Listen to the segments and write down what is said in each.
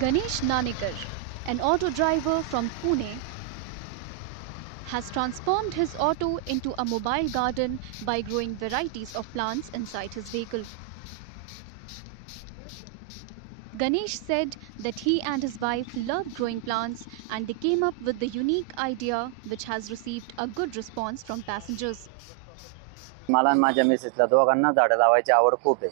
Ganesh Nanekar, an auto driver from Pune, has transformed his auto into a mobile garden by growing varieties of plants inside his vehicle. Ganesh said that he and his wife love growing plants and they came up with the unique idea which has received a good response from passengers. मला आणि माझ्या मिसेसला दोघांना झाडं लावायची आवड खूप आहे.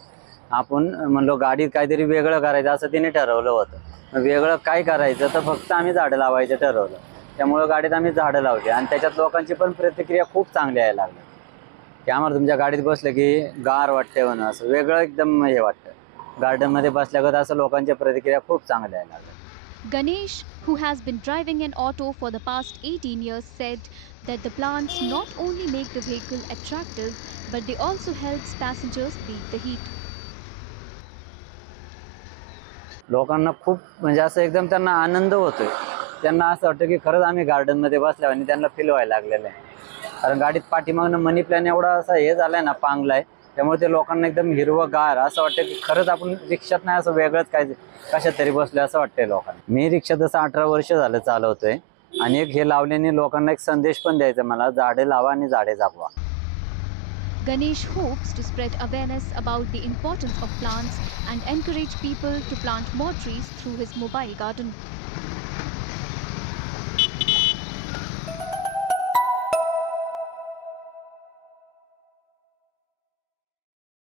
आपण म्हणलो गाडीत काहीतरी वेगळं करायचं असं तिने ठरवलं होतं. वेगळं काय करायचं तर फक्त आम्ही झाडं लावायचं ठरवलं. त्यामुळं गाडीत आम्ही झाडं लावली आणि त्याच्यात लोकांची पण प्रतिक्रिया खूप चांगली यायला लागली की आम्हाला तुमच्या गाडीत बसलं की गार वाटते म्हणून असं वेगळं एकदम हे वाटतं. गार्डनमध्ये बसल्यागत असं लोकांच्या प्रतिक्रिया खूप चांगल्या यायला लागल्या. Ganesh, who has been driving an auto for the past 18 years, said that the plants not only make the vehicle attractive, but they also helps passengers beat the heat. लोकांना खूप म्हणजे असं एकदम त्यांना आनंद होतोय. त्यांना असं वाटतं की खरंच आम्ही गार्डनमध्ये बसल्यावर आणि त्यांना फील व्हायला लागलेलं आहे. कारण गाडीत पाठीमागनं मनी प्लॅन एवढा असा हे झालाय ना, पांगलाय, त्यामुळे ते लोकांना एकदम हिरवंगार असं वाटतं की खरंच आपण रिक्षात नाही असं वेगळंच काय कशात तरी बसलोय असं वाटतंय लोकांना. मी रिक्षा तसं 18 वर्ष झालं चालवतोय आणि एक हे लावल्याने लोकांना एक संदेश पण द्यायचा मला, झाडे लावा आणि झाडे जगवा. Ganesh hopes to spread awareness about the importance of plants and encourage people to plant more trees through his mobile garden.